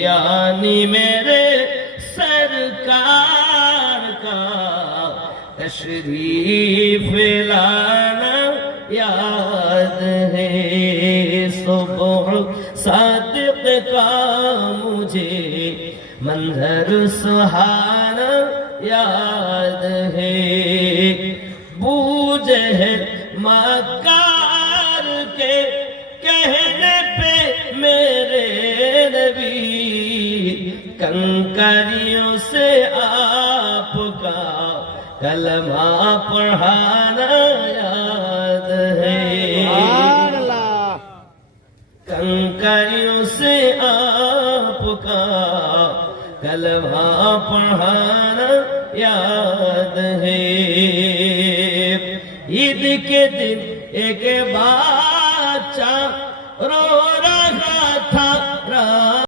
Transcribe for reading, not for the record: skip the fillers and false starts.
یعنی میرے سرکار کا تشریف لانا یاد ہے، صبح صادق کا مجھے منظر سہانا یاد ہے، بوجھے مکار کے کہنے پہ میرے نبی کنکریوں سے آپ کا کلمہ پڑھانا یاد ہے، کنکریوں سے آپ کا کلمہ پڑھانا یاد ہے۔ عید کے دن ایک بادشاہ